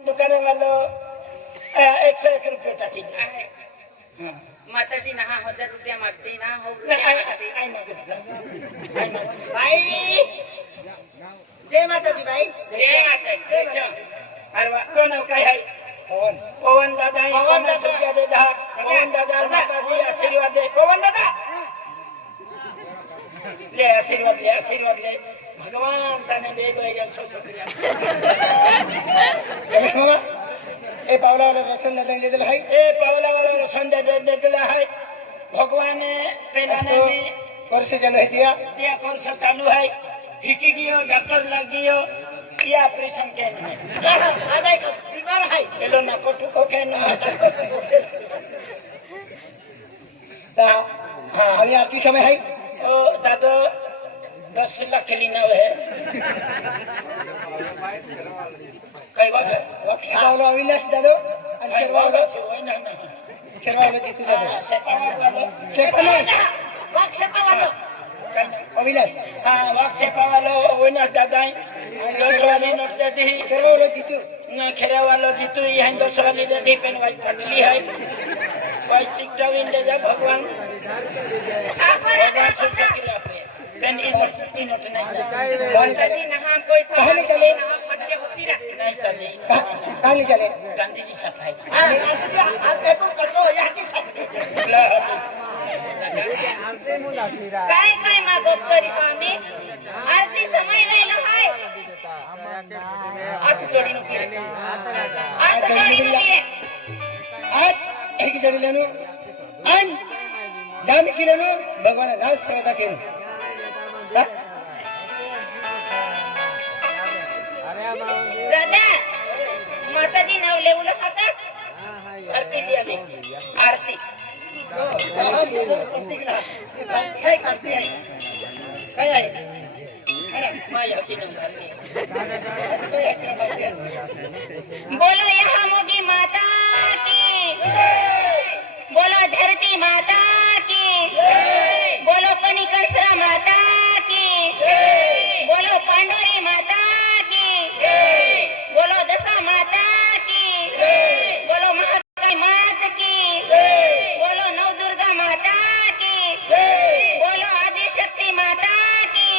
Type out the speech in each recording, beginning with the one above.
दुकान वालों 101 रुपये टाकी माता जी नहा 1000 रुपया मांगते ना हो भाई जय माता जी भाई जय माता जी अरे वाह कौन है काय है पवन दादा पवन दादा दे दा पवन दादा माता जी आशीर्वाद दे पवन दादा ले आशीर्वाद ले भगवान तने दे गए जल शुक्रिया रमेश मामा ए पावला वाला रसन दे दिला है ए पावला वाला रसन दे दिला है भगवान पेलाने में कोर्स चालू है दिया क्या कोर्स चालू है हिकी गियो डॉक्टर लग गियो या ऑपरेशन के आगे बीमार है एलो ना कोटू को के ना ता हां अभी आरती समय है ओ दादा 10 लाख लीना है कई बात है पावला अविनाश दादो आणि वाला शेरवालो जीतू दादो शेपावालो अविनाश हां वाक्से पावालो ओना दादा दोसवाली नोट दे दी शेरवालो जीतू ना खेरा वालो जीतू यहां दोसवाली दे दी पेन वाई पटली है वाई चिकटा विंडे जा भगवान भगवान से शुक्रिया पे पेन की नोट नहीं माता जी नहा कोई कहां चले नहा पट्टे होती रहे नहीं चली कहां चले गांधी जी सफाई आप देखो कतो यहां की काय काय मागोत तरी आम्ही आरती समय लेलो हाय हाथ जोड़ी नु पीरे आज जोडी आज एक जडी लेनो अन दामी चिलेनो भगवान राज सेवा केनु दादा माता जी नाव लेवलं खाता आरती दिया ले आरती काय करते आहे काय आहे माया की नंबर बोलो यहाँ मोगी माता की बोलो धरती माता की बोलो कनिकसरा माता की बोलो पांडोरी माता की बोलो दशा माता की बोलो महाकाली माता की बोलो नवदुर्गा माता की बोलो आदिशक्ति माता की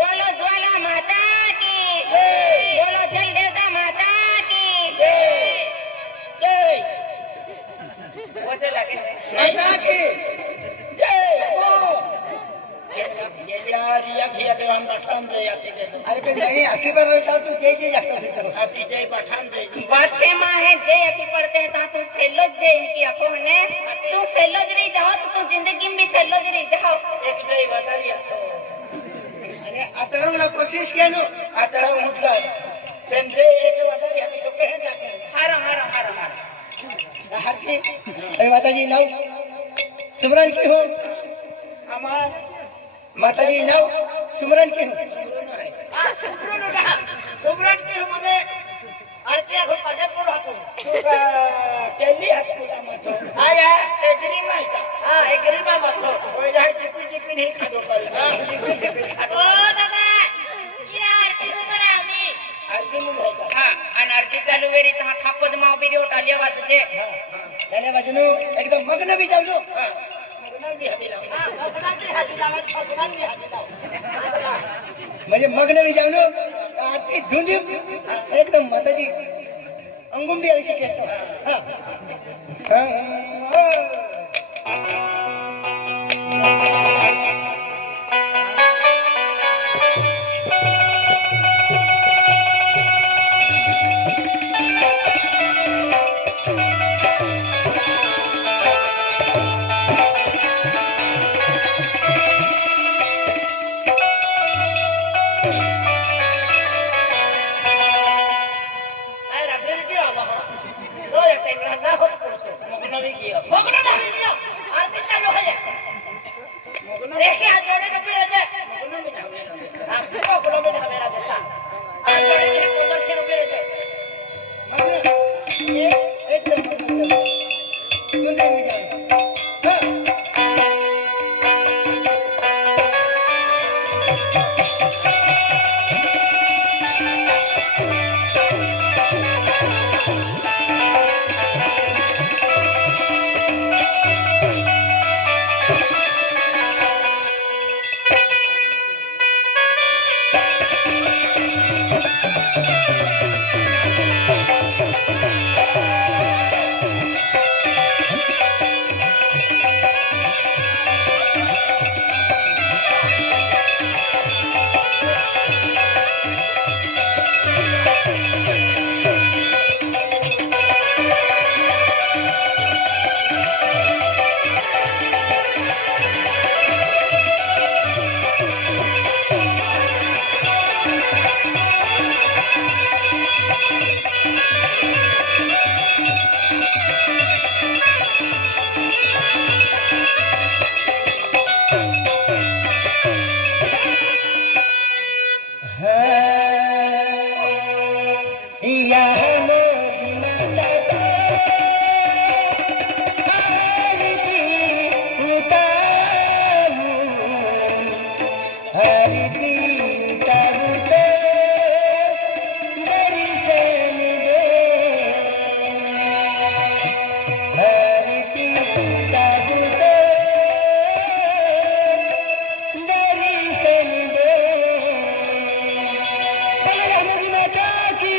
बोलो ज्वाला माता की बोलो जल देवता माता की जय वजे लगे माता की जय ये यार ये खिया दे हम पठान दे या के अरे पण नाही आखी पर रहता तू जय जय जास्त करो आती जय पठान दे बादशाह माँ है जय अति पढ़ते हैं ता तू सेलोज जय इनकी आंखों ने तू सेलोज रही जाओ तो तू जिंदगी में भी सेलोज रही जाओ एक जय बतारिया तो अरे आता कोशिश केनो आता मुझका पेन जे एक बतारिया तो कहे जाके हारो हाथी अरे माताजी नाव सुमरन की हो हमार माताजी नाव सुमरन की हो सुमरन के मध्ये आरती आपण पाजापूर राहतो तुका केली हास्कुला मतो आया एग्री माहिता हां एग्री मा मतो होय जाय टिपी नाही खातो कर ओ दादा इरा आरती करा आम्ही आरती मग होता हां आणि आरती चालू वेरी ता ठापद माव बिरी उठाले वाजते त्याने बाजूनो एकदम मग्न भी जाऊ म्हणजे मग्न भी जाऊ आरती धुंदी एकदम माताजी अंगुंबी ऐसी कहतो मग्न भी किया भगवान आरती चालू है मग्न देखे मोठी माता तो आरती उतारू आरती उतारू तो दर्शन दे आरती उतारू तो दर्शन दे बोला मोठी माता की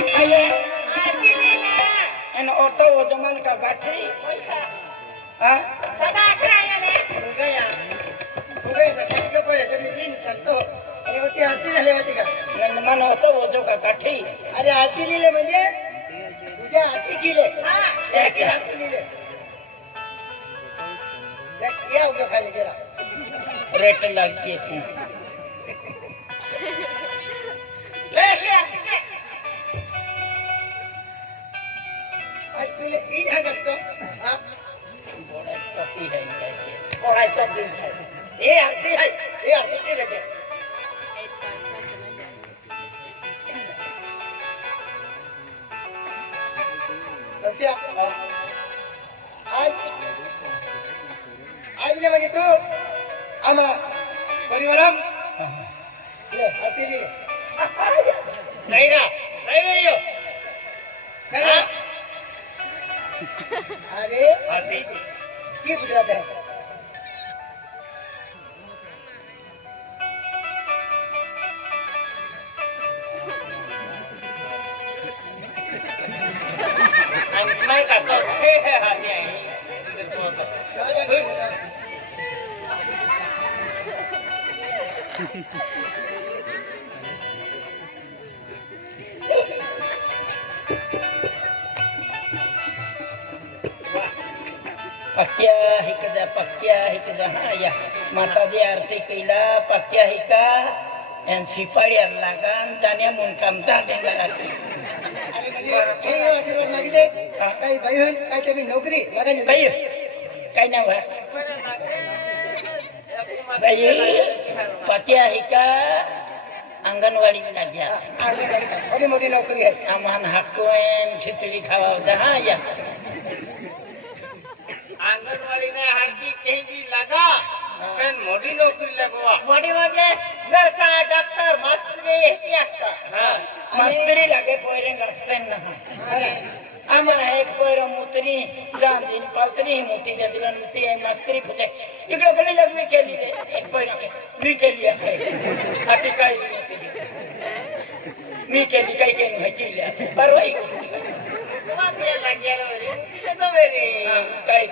आये आरती लीला एन ओतो वो जमान का गाठी हां दादा अकरा आया ने उगा तो ठीक के पहिले मी दिन चलतो आणि होती आरती झाली होती का नंदमान होतो वो जो का गाठी अरे आरती लिहिले म्हणजे तुझ्या हाती गेले हां एक हाती लिहिले या उगा खाली जरा रेट लग गई थी आज तुले ई झागतो हां बड़ा तोती है इनके बड़ा तोती है ए आरती है ए आरती के बेटे लक्ष्या आज आज म्हणजे तू आम्हा परिवारम ले आरती ले नहीं ना नहीं यो हाँ? अरे आती की गुजरात है मैं का तो है आती पक्या हिकजा हाँ या माता दी आरती कैला पक्या हिका एन सिपाळी लागान जाण्या मुन कामता देंगा रात्री अरे म्हणजे हे आशीर्वाद मागितले काही बाई होईल काही तरी नोकरी लागायची बाई काय नाव आहे बाई पक्या हिका अंगणवाडी लाग्या मोठी मोठी नोकरी आहे आम्हान हाकोन खिचडी खावा हाँ या आंगनवाड़ी में हाकी कहीं भी लगा पेन मोदी नौकरी लगवा मोठी म्हणजे नर्सा डॉक्टर मास्त्री हे असतात मस्तरी लागे पहिले घासतेन ना आम्हाला एक पैर मुतरी जान दिन पावतरी ही मोती दे दिला नुती आहे मस्तरी पुछे इकडे कधी लग्न केली रे एक पैर मी केली आहे आती काय मी केली काय केली हे केली परवाई काय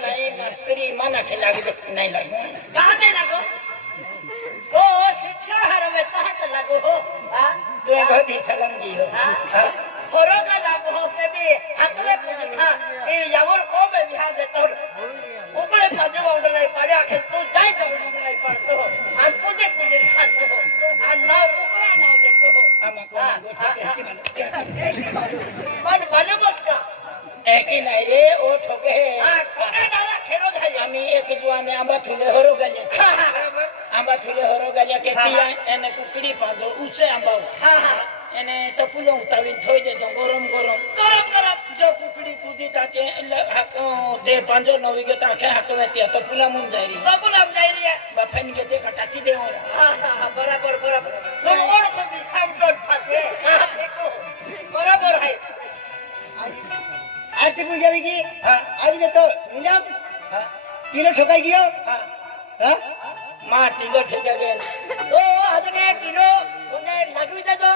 नाही मस्तरी मना के लागले नाही लागले कहां पे लगो ओ शिक्षा हरवे कहां लगो हो हां तू घटी सलंगी हो होरो का लागो हो ते भी हकले पूजी खा ए यावर को में बिहा देतो ऊपर पाजे उडले पाड्या के तू जाय तो उडले पडतो आणि पूजे पूजे खातो आणि नाव कुकरा नाव देतो आम्हा कोण पण भले बस का एक नाही रे ओ ठोके हां ठोके दादा खेरो झाली आम्ही एक जुवाने आंबा थुले हरो गले आंबा थुले हरो गले के तिया एने कुकड़ी पादो उसे आंबा एने तपुलो उतावीन थोई दे दो गरम गरम जो कुकड़ी कूदी ताके दे पांजो नवी के ताके हाकवे तिया तपुला मुन जाईरी बाफन के दे कटाटी दे हो बराबर तो और को भी साउंड फासे देखो बराबर है आरती पूजा की हां आज ने तो मिला किलो ठोकाई गयो हां मां टिगो ठेके दे तो आदने किलो उन्हें लगवी दे दो